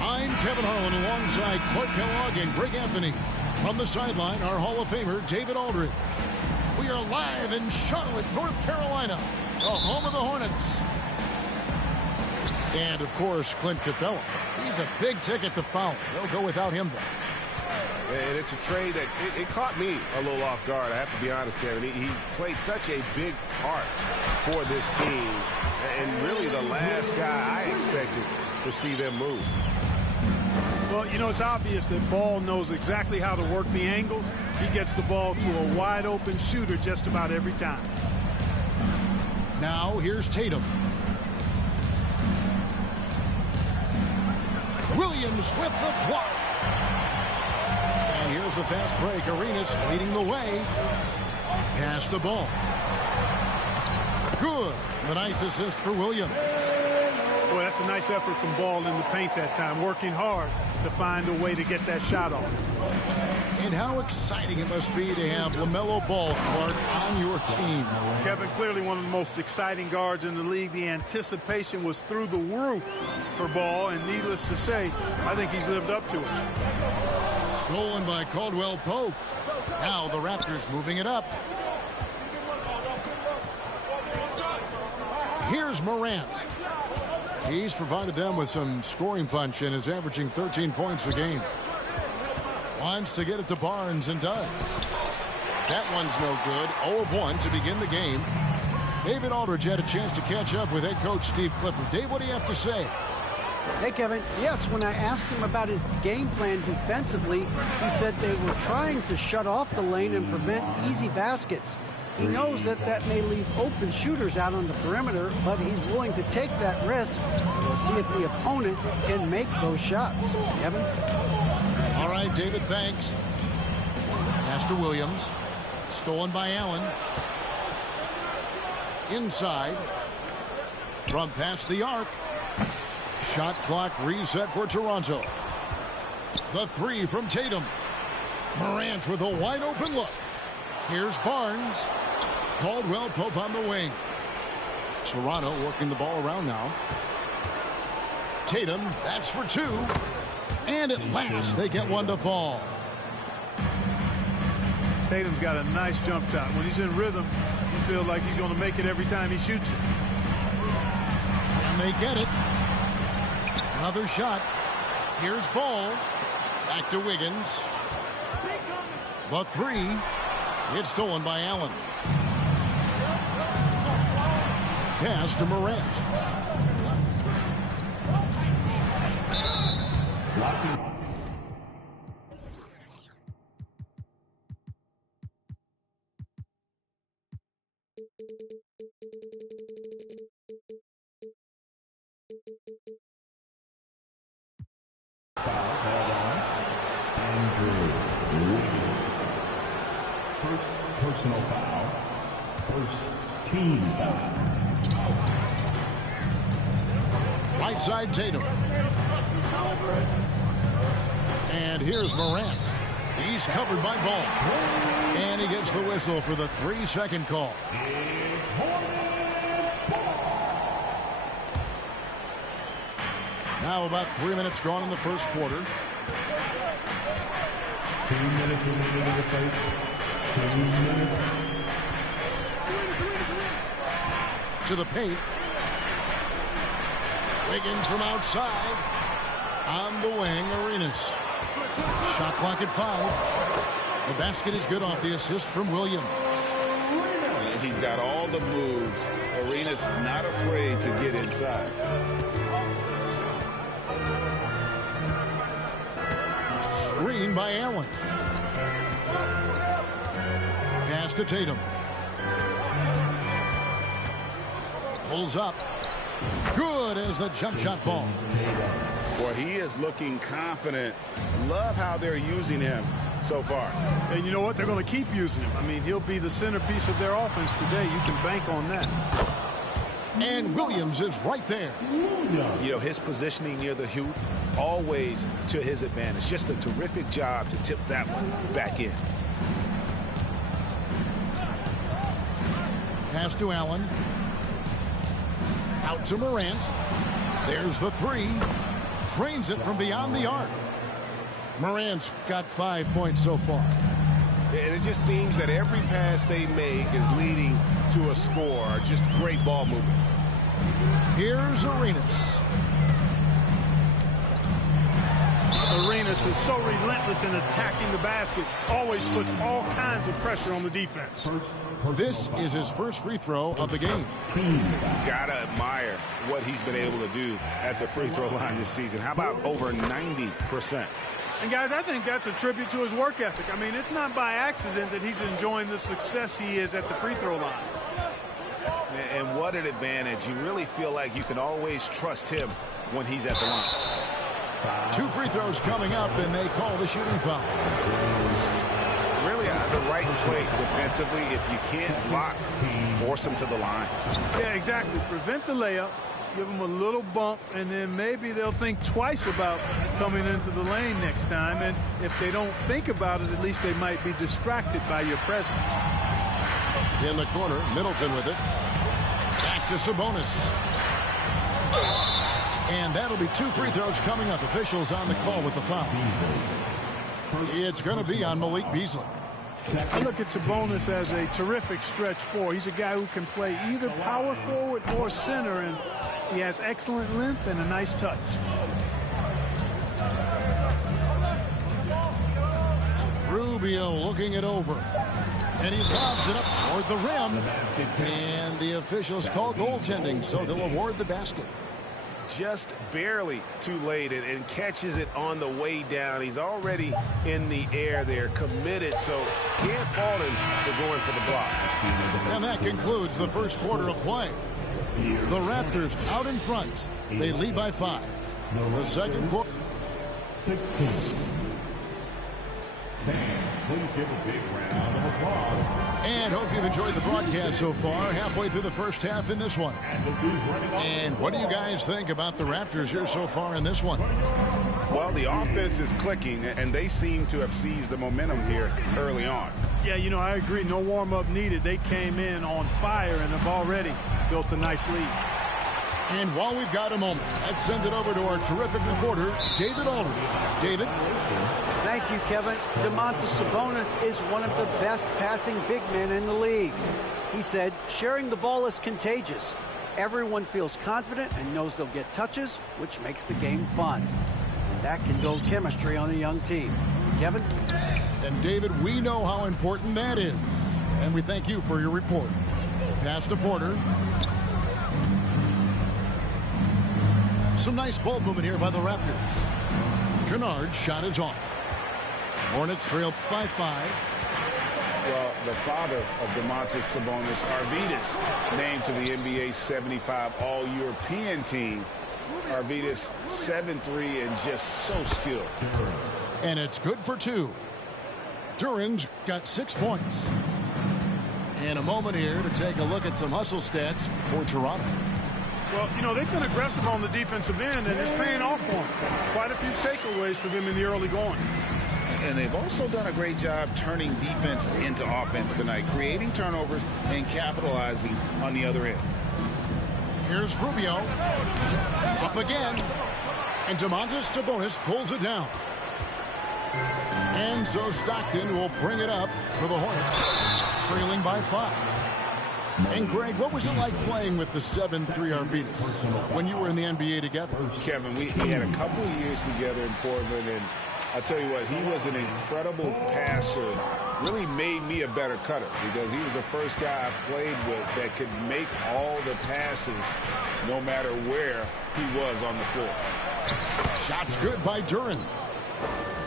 I'm Kevin Harlan alongside Clark Kellogg and Greg Anthony. From the sideline, our Hall of Famer, David Aldridge. We are live in Charlotte, North Carolina, the home of the Hornets. And, of course, Clint Capella. He's a big ticket to foul. They'll go without him, though. And it's a trade that it caught me a little off guard, I have to be honest, Kevin. He played such a big part for this team. And really the last guy I expected to see them move. Well, you know, it's obvious that Ball knows exactly how to work the angles. He gets the ball to a wide-open shooter just about every time. Now, here's Tatum. Williams with the block. And here's the fast break. Arenas leading the way. Pass the ball. Good. The nice assist for Williams. Boy, that's a nice effort from Ball in the paint that time, working hard to find a way to get that shot off. And how exciting it must be to have LaMelo Ball, Clark, on your team. Kevin, clearly one of the most exciting guards in the league. The anticipation was through the roof for Ball, and needless to say, I think he's lived up to it. Stolen by Caldwell Pope. Now the Raptors moving it up. Here's Morant. He's provided them with some scoring punch and is averaging 13 points a game. Wants to get it to Barnes and does. That one's no good. 0 of 1 to begin the game. David Aldridge had a chance to catch up with head coach Steve Clifford. Dave, what do you have to say? Hey, Kevin. Yes, when I asked him about his game plan defensively, he said they were trying to shut off the lane and prevent easy baskets. He knows that that may leave open shooters out on the perimeter, but he's willing to take that risk. We'll see if the opponent can make those shots. Kevin? All right, David, thanks. Pass to Williams. Stolen by Allen. Inside. From past the arc. Shot clock reset for Toronto. The three from Tatum. Morant with a wide open look. Here's Barnes. Caldwell Pope on the wing. Toronto working the ball around now. Tatum, that's for two. And at last they get one to fall. Tatum's got a nice jump shot. When he's in rhythm, you feel like he's going to make it every time he shoots it. And they get it. Another shot. Here's Ball. Back to Wiggins. The three. It's stolen by Allen. Pass to Morant. First personal foul. First team foul. Right side Tatum. And here's Morant. He's covered by Ball. And he gets the whistle for the 3-second call. Now about 3 minutes gone in the first quarter. 2 minutes remaining in the first. 2 minutes. To the paint. Wiggins from outside. On the wing, Arenas. Shot clock at 5. The basket is good off the assist from Williams. He's got all the moves. Arenas not afraid to get inside. Screen by Allen. Pass to Tatum. Pulls up. Good as the jump shot ball. Boy, he is looking confident. Love how they're using him so far. And you know what? They're going to keep using him. I mean, he'll be the centerpiece of their offense today. You can bank on that. And Williams is right there. You know, his positioning near the hoop, always to his advantage. Just a terrific job to tip that one back in. Pass to Allen. Out to Morant. There's the three. Drains it from beyond the arc. Morant's got 5 points so far. And it just seems that every pass they make is leading to a score. Just great ball movement. Here's Arenas. Arenas is so relentless in attacking the basket. Always puts all kinds of pressure on the defense. This is his first free throw of the game. Gotta admire what he's been able to do at the free throw line this season. How about over 90%? And guys, I think that's a tribute to his work ethic. I mean, it's not by accident that he's enjoying the success he is at the free throw line. And what an advantage. You really feel like you can always trust him when he's at the line. 2 free throws coming up, and they call the shooting foul. Really the right play defensively. If you can't block, force him to the line. Yeah, exactly. Prevent the layup, give them a little bump, and then maybe they'll think twice about coming into the lane next time. And if they don't think about it, at least they might be distracted by your presence. In the corner, Middleton with it. Back to Sabonis. And that'll be 2 free throws coming up. Officials on the call with the foul. It's going to be on Malik Beasley. I look at Sabonis as a terrific stretch 4. He's a guy who can play either power forward or center, and he has excellent length and a nice touch. Rubio looking it over. And he lobs it up toward the rim. And the officials call goaltending, so they'll award the basket. Just barely too late and catches it on the way down. He's already in the air there, committed, so can't fault him for going for the block. And that concludes the first quarter of play. The Raptors out in front. They lead by 5. The second quarter. 16. Fans, please give a big round of applause. And hope you've enjoyed the broadcast so far. Halfway through the first half in this one. And what do you guys think about the Raptors here so far in this one? Well, the offense is clicking, and they seem to have seized the momentum here early on. Yeah, you know, I agree. No warm-up needed. They came in on fire and have already built a nice lead. And while we've got a moment, let's send it over to our terrific reporter, David Aldridge. David? Thank you, Kevin. Domantas Sabonis is one of the best passing big men in the league. He said, sharing the ball is contagious. Everyone feels confident and knows they'll get touches, which makes the game fun. And that can build chemistry on a young team. Kevin? And David, we know how important that is. And we thank you for your report. Pass to Porter. Some nice ball movement here by the Raptors. Kennard's shot is off. Hornets trail by 5. Well, the father of Domantas Sabonis, Arvydas, named to the NBA 75 All-European team. Arvydas 7'3" and just so skilled. And it's good for 2. Duran's got 6 points. And a moment here to take a look at some hustle stats for Toronto. Well, you know, they've been aggressive on the defensive end, and it's paying off for them. Quite a few takeaways for them in the early going. And they've also done a great job turning defense into offense tonight, creating turnovers and capitalizing on the other end. Here's Rubio. Up again. And Domantas Sabonis pulls it down. And so Stockton will bring it up for the Hornets, trailing by 5. And Greg, what was it like playing with the 7'3" Arvydas when you were in the NBA together? Kevin, we had a couple of years together in Portland, and I'll tell you what, he was an incredible passer. Really made me a better cutter because he was the first guy I played with that could make all the passes no matter where he was on the floor. Shots good by Duran.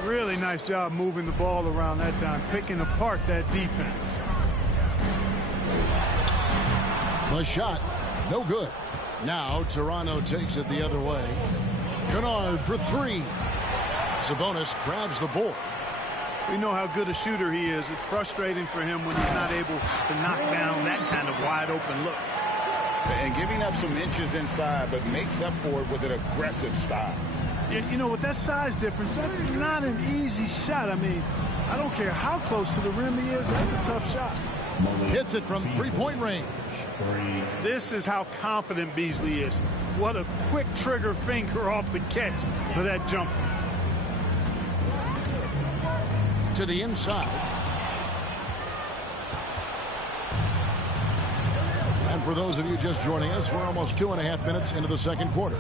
Really nice job moving the ball around that time, picking apart that defense. The shot, no good. Now Toronto takes it the other way. Kennard for three. Sabonis grabs the board. We know how good a shooter he is. It's frustrating for him when he's not able to knock down that kind of wide open look. And giving up some inches inside, but makes up for it with an aggressive style. You know, with that size difference, that's not an easy shot. I mean, I don't care how close to the rim he is. That's a tough shot. Hits it from three-point range. This is how confident Beasley is. What a quick trigger finger off the catch for that jumper. To the inside. And for those of you just joining us, we're almost 2.5 minutes into the second quarter.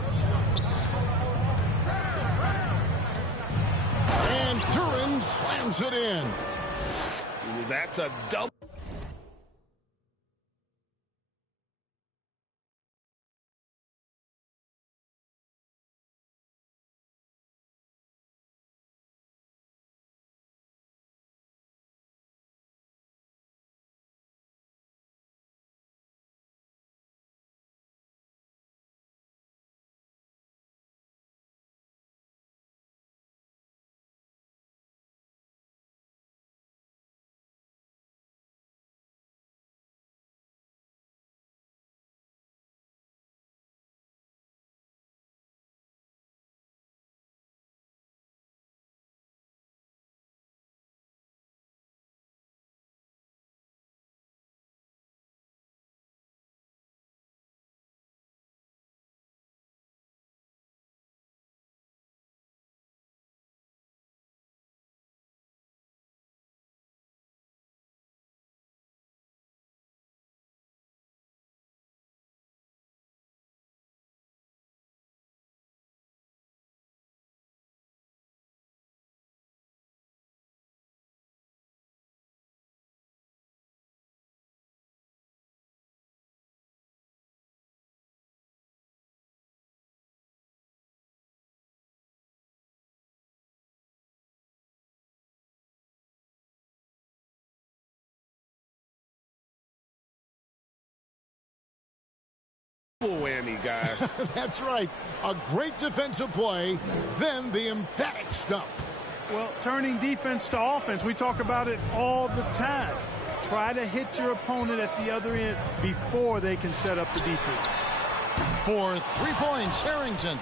And Duren slams it in. That's a double. Whammy, guys. That's right. A great defensive play, then the emphatic stuff. Well, turning defense to offense, we talk about it all the time. Try to hit your opponent at the other end before they can set up the defense. For 3 points, Harrington.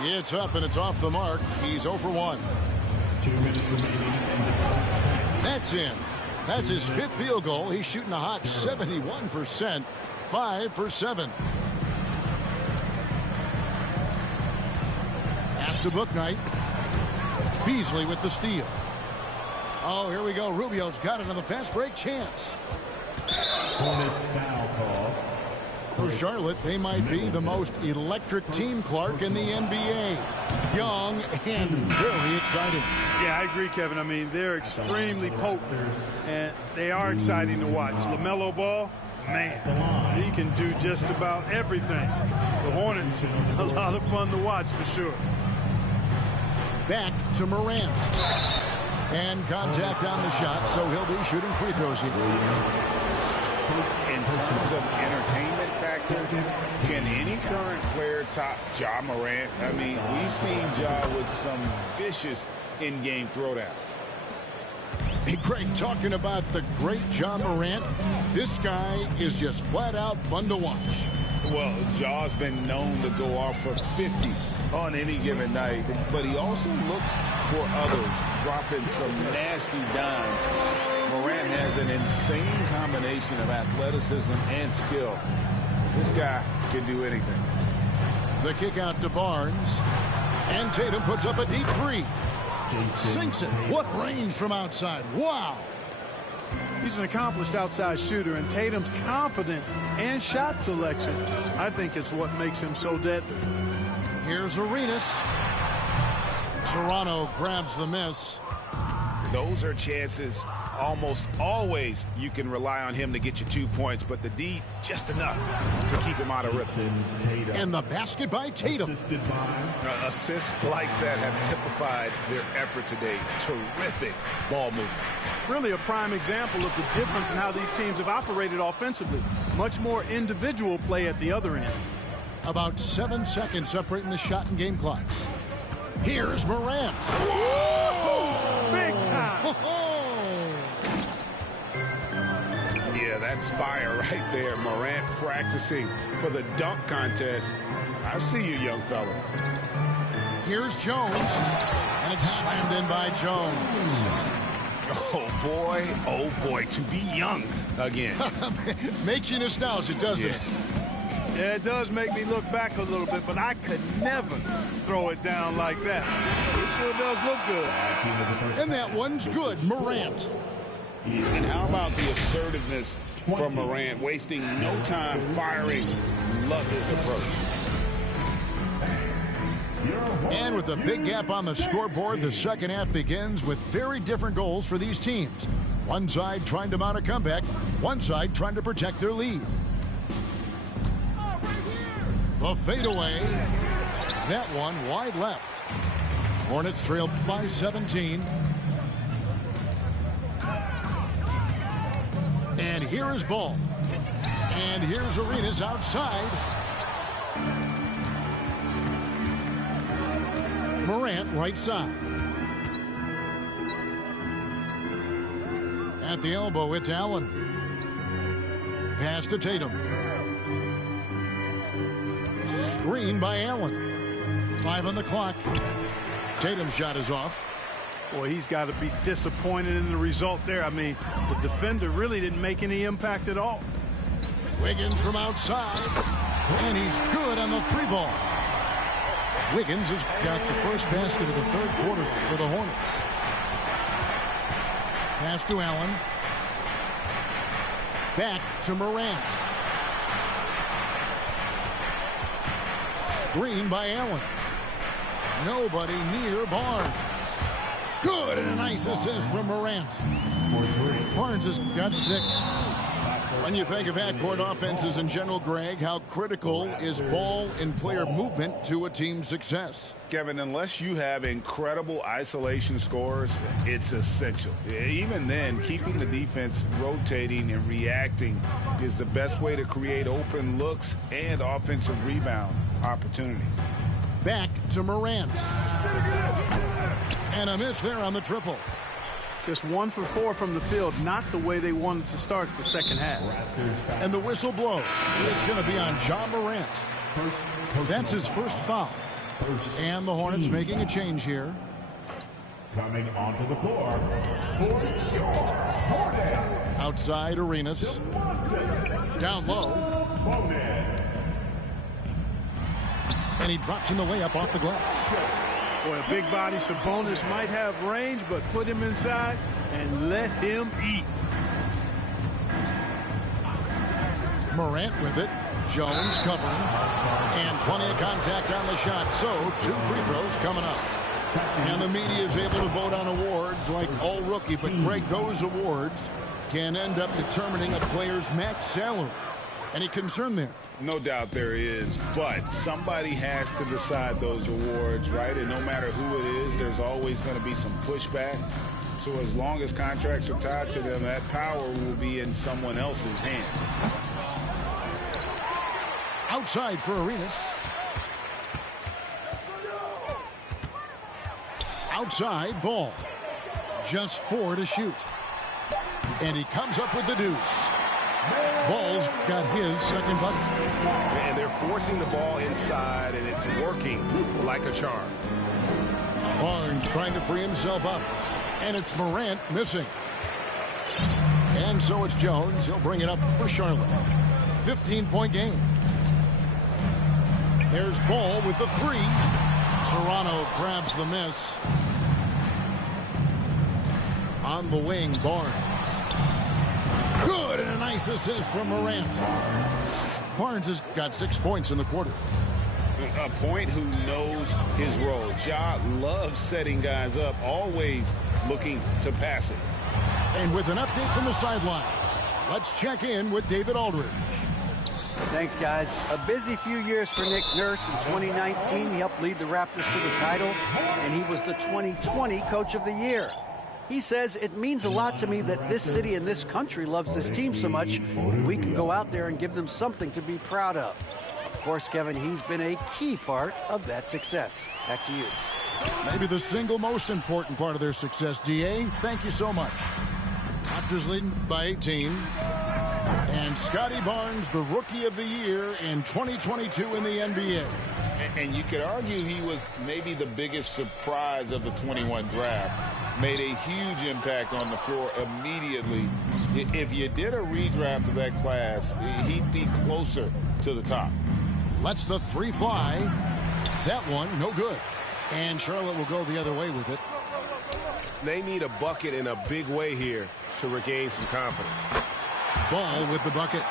It's up and it's off the mark. He's 0 for 1. 2 minutes remaining. That's in. That's his 5th field goal. He's shooting a hot 71%. 5 for 7. After book night. Beasley with the steal. Oh, here we go. Rubio's got it on the fast break chance. Hornets foul call. For Charlotte, they might be the most electric team, Clark, in the NBA. Young and very exciting. Yeah, I agree, Kevin. I mean, they're extremely potent, and they are exciting to watch. LaMelo Ball, man, he can do just about everything. The Hornets, a lot of fun to watch for sure. Back to Morant. And contact on the shot, so he'll be shooting free throws here. In terms of entertainment factor, can any current player top Ja Morant? I mean, we've seen Ja with some vicious in-game throwdown. Hey, Greg, talking about the great Ja Morant, this guy is just flat out fun to watch. Well, Ja's been known to go off for 50 on any given night, but he also looks for others, dropping some nasty dimes. Morant has an insane combination of athleticism and skill. This guy can do anything. The kick out to Barnes. And Tatum puts up a deep three. Sinks it. What range from outside. Wow. He's an accomplished outside shooter, and Tatum's confidence and shot selection, I think, is what makes him so deadly. Here's Arenas. Toronto grabs the miss. Those are chances. Almost always you can rely on him to get you 2 points, but the D just enough to keep him out of rhythm. And the basket by Tatum. Assists like that have typified their effort today. Terrific ball movement. Really a prime example of the difference in how these teams have operated offensively. Much more individual play at the other end. About 7 seconds separating the shot and game clocks. Here's Morant. Big time. Yeah, that's fire right there. Morant practicing for the dunk contest. I see you, young fella. Here's Jones. And it's slammed in by Jones. Oh boy, to be young again. Makes you nostalgic, doesn't it? Yeah, it does make me look back a little bit, but I could never throw it down like that. It sure does look good. And that one's good, Morant. And how about the assertiveness from Morant, wasting no time firing? Love his approach. And with a big gap on the scoreboard, the second half begins with very different goals for these teams. One side trying to mount a comeback, one side trying to protect their lead. The fadeaway. That one wide left. Hornets trail by 17. And here is Ball. And here's Arenas outside. Morant right side. At the elbow, it's Allen. Pass to Tatum. Screen by Allen. 5 on the clock. Tatum's shot is off. Boy, he's got to be disappointed in the result there. I mean, the defender really didn't make any impact at all. Wiggins from outside. And he's good on the 3-ball. Wiggins has got the first basket of the third quarter for the Hornets. Pass to Allen. Back to Morant. Screen by Allen. Nobody near Barnes. Good, and a nice assist from Morant. Barnes has got 6. When you think of half-court offenses in general, Greg, how critical is ball and player movement to a team's success? Kevin, unless you have incredible isolation scores, it's essential. Even then, keeping the defense rotating and reacting is the best way to create open looks and offensive rebound opportunities. Back to Morant. And a miss there on the triple. Just 1 for 4 from the field, not the way they wanted to start the second half. And the whistle blows. It's going to be on John Morant. That's his first foul. And the Hornets making a change here. Coming onto the floor for your Hornets. Outside Arenas. Down low. And he drops in the layup off the glass. Boy, a big body Sabonis might have range, but put him inside and let him eat. Morant with it. Jones covering. And plenty of contact on the shot. So, 2 free throws coming up. And the media is able to vote on awards like all rookie. But, Greg, those awards can end up determining a player's max salary. Any concern there? No doubt there is, but somebody has to decide those awards, right? And no matter who it is, there's always going to be some pushback. So as long as contracts are tied to them, that power will be in someone else's hand. Outside for Arenas. Outside Ball. Just 4 to shoot. And he comes up with the deuce. Ball's got his second bucket. And they're forcing the ball inside, and it's working like a charm. Barnes trying to free himself up. And it's Morant missing. And so it's Jones. He'll bring it up for Charlotte. 15-point game. There's Ball with the 3. Toronto grabs the miss. On the wing, Barnes. Good, and a nice assist from Morant. Barnes has got 6 points in the quarter. A point who knows his role. Ja loves setting guys up, always looking to pass it. And with an update from the sidelines, let's check in with David Aldridge. Thanks, guys. A busy few years for Nick Nurse. In 2019, he helped lead the Raptors to the title, and he was the 2020 Coach of the Year. He says, it means a lot to me that this city and this country loves this team so much, and we can go out there and give them something to be proud of. Of course, Kevin, he's been a key part of that success. Back to you. Maybe the single most important part of their success, DA. Thank you so much. Raptors leading by 18. And Scotty Barnes, the Rookie of the Year in 2022 in the NBA. And you could argue he was maybe the biggest surprise of the 21 draft. Made a huge impact on the floor immediately. If you did a redraft of that class, he'd be closer to the top. Lets the three fly. That one, no good. And Charlotte will go the other way with it. They need a bucket in a big way here to regain some confidence. Ball with the bucket.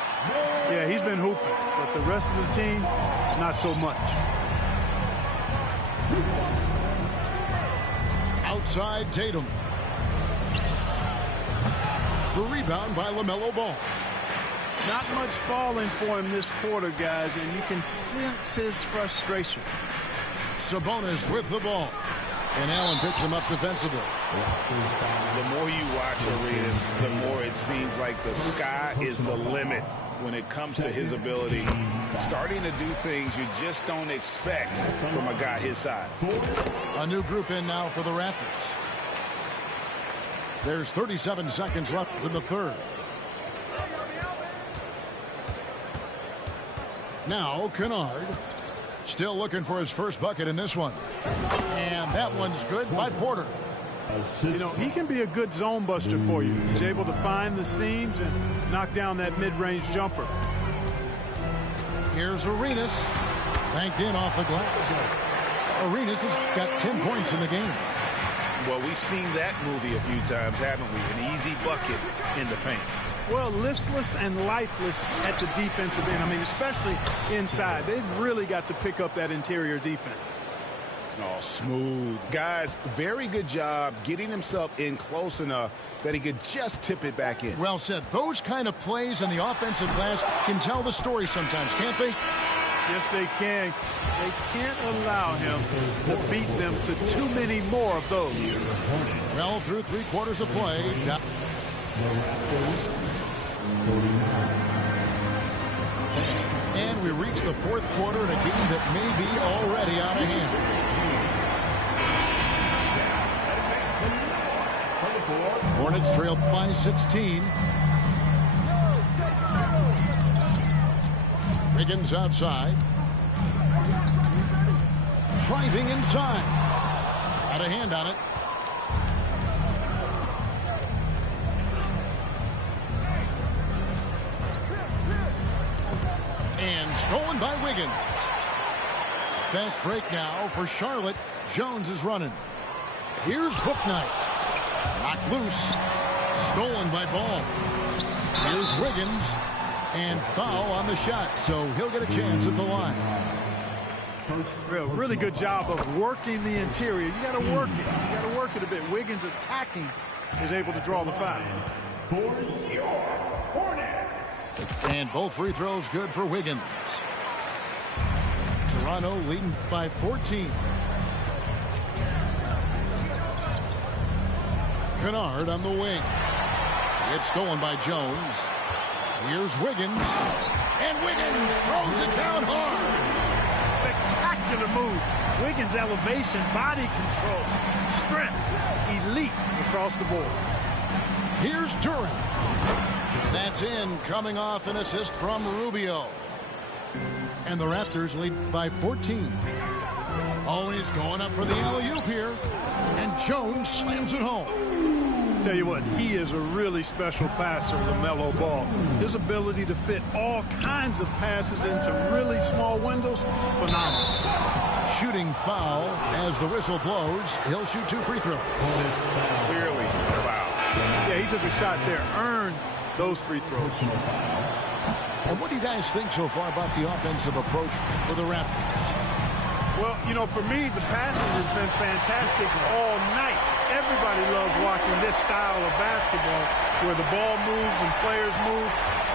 Yeah, he's been hooping, but the rest of the team, not so much. Outside Tatum. The rebound by LaMelo Ball. Not much falling for him this quarter, guys, and you can sense his frustration. Sabonis with the ball. And Allen picks him up defensively. The more you watch Arenas, the more it seems like the sky is the limit when it comes to his ability. Starting to do things you just don't expect from a guy his size. A new group in now for the Raptors. There's 37 seconds left in the third. Now Kennard. Still looking for his first bucket in this one. And that one's good by Porter. You know, he can be a good zone buster for you. He's able to find the seams and knock down that mid-range jumper. Here's Arenas. Banked in off the glass. Arenas has got 10 points in the game. Well, we've seen that movie a few times, haven't we? An easy bucket in the paint. Well, listless and lifeless at the defensive end. I mean, especially inside. They've really got to pick up that interior defense. Oh, smooth. Guys, very good job getting himself in close enough that he could just tip it back in. Well said. Those kind of plays in the offensive glass can tell the story sometimes, can't they? Yes, they can. They can't allow him to beat them to too many more of those. Well, through 3 quarters of play. And we reach the 4th quarter in a game that may be already out of hand. Hornets trail by 16. Wiggins outside. Driving inside. Got a hand on it. And stolen by Wiggins. Fast break now for Charlotte. Jones is running. Here's Bouknight. Knocked loose. Stolen by Ball. Here's Wiggins. And foul on the shot, so he'll get a chance at the line. Really good job of working the interior. You got to work it. You got to work it a bit. Wiggins attacking is able to draw the foul. And both free throws good for Wiggins. Toronto leading by 14. Kennard on the wing. It's stolen by Jones. Here's Wiggins. And Wiggins throws it down hard. Spectacular move. Wiggins' elevation, body control, strength, elite across the board. Here's Durant. That's in, coming off an assist from Rubio. And the Raptors lead by 14. Always going up for the alley-oop here. And Jones slams it home. Tell you what, he is a really special passer, LaMelo Ball. His ability to fit all kinds of passes into really small windows, phenomenal. Shooting foul as the whistle blows. He'll shoot 2 free throws. Clearly a foul. Yeah, he took a shot there, earned those free throws. And what do you guys think so far about the offensive approach for the Raptors? Well, you know, for me, the passing has been fantastic all night. Everybody loves watching this style of basketball where the ball moves and players move.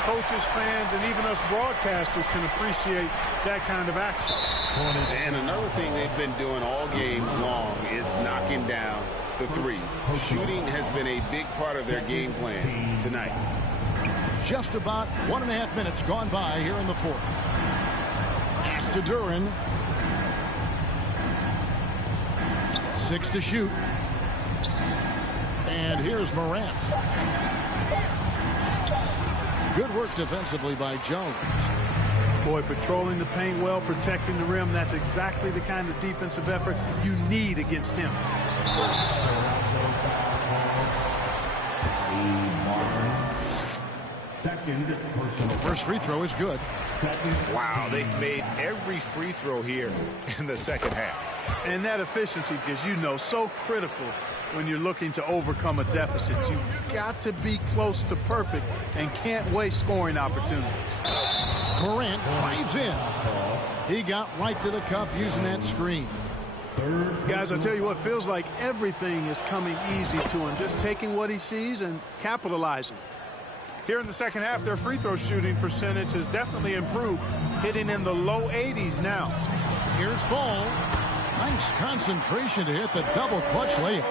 Coaches, fans, and even us broadcasters can appreciate that kind of action. And another thing they've been doing all game long is knocking down the three. Shooting has been a big part of their game plan tonight. Just about 1.5 minutes gone by here in the 4th. to Duren. 6 to shoot. And here's Morant. Good work defensively by Jones. Boy, patrolling the paint well, protecting the rim. That's exactly the kind of defensive effort you need against him. Second personal. First free throw is good. Wow, they've made every free throw here in the second half. And that efficiency, because you know, so critical when you're looking to overcome a deficit. You've got to be close to perfect and can't waste scoring opportunities. Morant drives in. He got right to the cup using that screen. Guys, I tell you what, feels like everything is coming easy to him. Just taking what he sees and capitalizing. Here in the second half, their free throw shooting percentage has definitely improved, hitting in the low 80s now. Here's Ball. Nice concentration to hit the double clutch layup.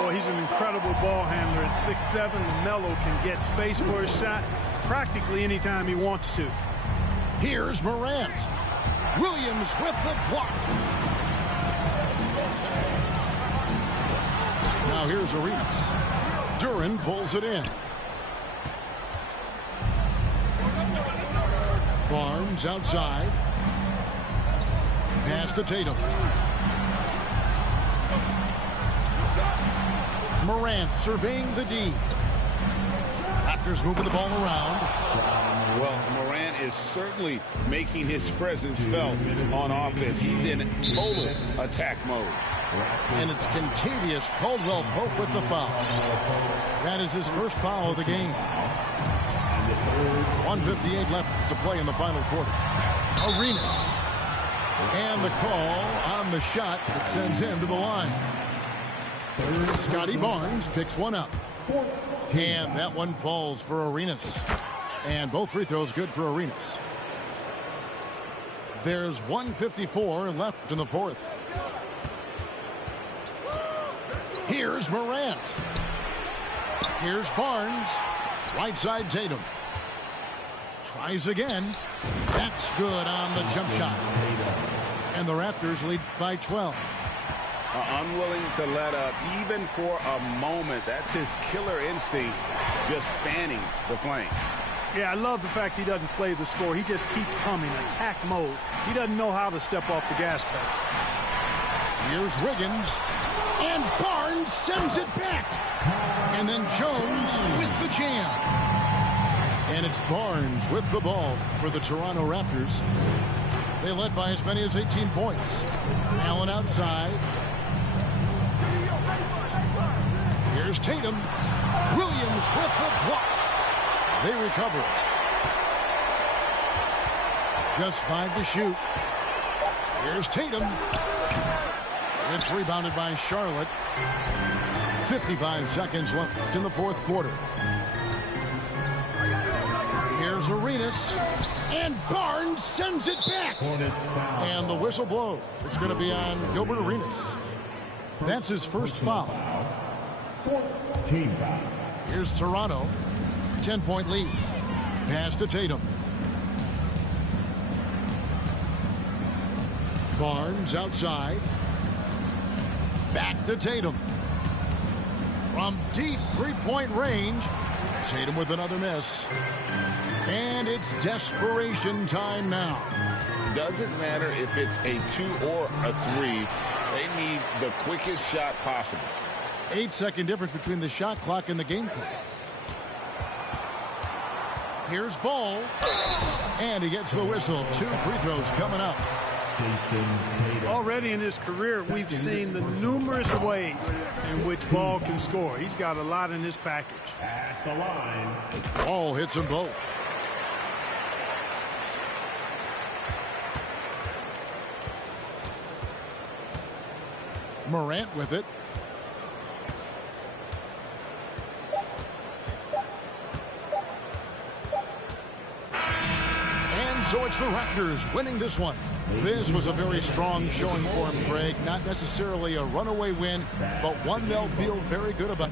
Boy, he's an incredible ball handler. At 6'7", LaMelo can get space for his shot practically anytime he wants to. Here's Morant. Williams with the block. Now here's Arenas. Duren pulls it in. Barnes outside. Pass to Tatum. Morant surveying the D. Raptors moving the ball around. Well, Morant is certainly making his presence felt on offense. He's in total attack mode. And it's Kentavious Caldwell-Pope with the foul. That is his first foul of the game. 1:58 left to play in the final quarter. Arenas. And the call on the shot that sends him to the line. Scotty Barnes picks one up. And that one falls for Arenas. And both free throws good for Arenas. There's 1:54 left in the fourth. Here's Morant. Here's Barnes. Right side Tatum. Tries again. That's good on the jump shot. And the Raptors lead by 12. Unwilling to let up even for a moment. That's his killer instinct, just fanning the flame. Yeah, I love the fact he doesn't play the score. He just keeps coming, attack mode. He doesn't know how to step off the gas pedal. Here's Wiggins. And Barnes sends it back. And then Jones with the jam. And it's Barnes with the ball for the Toronto Raptors. They led by as many as 18 points. Allen outside. Here's Tatum. Williams with the block. They recover it. Just 5 to shoot. Here's Tatum. It's rebounded by Charlotte. 55 seconds left in the fourth quarter. Here's Arenas. And Barnes sends it back. And the whistle blows. It's going to be on Gilbert Arenas. That's his first foul. Team foul. Here's Toronto. 10-point lead. Pass to Tatum. Barnes outside. Back to Tatum. From deep three-point range. Tatum with another miss. And it's desperation time now. Doesn't matter if it's a 2 or a 3. They need the quickest shot possible. 8-second difference between the shot clock and the game clock. Here's Ball. And he gets the whistle. 2 free throws coming up. Already in his career, we've seen the numerous ways in which Ball can score. He's got a lot in his package. At the line. Ball hits them both. Morant with it. And so it's the Raptors winning this one. This was a very strong showing for him, Greg. Not necessarily a runaway win, but one they'll feel very good about.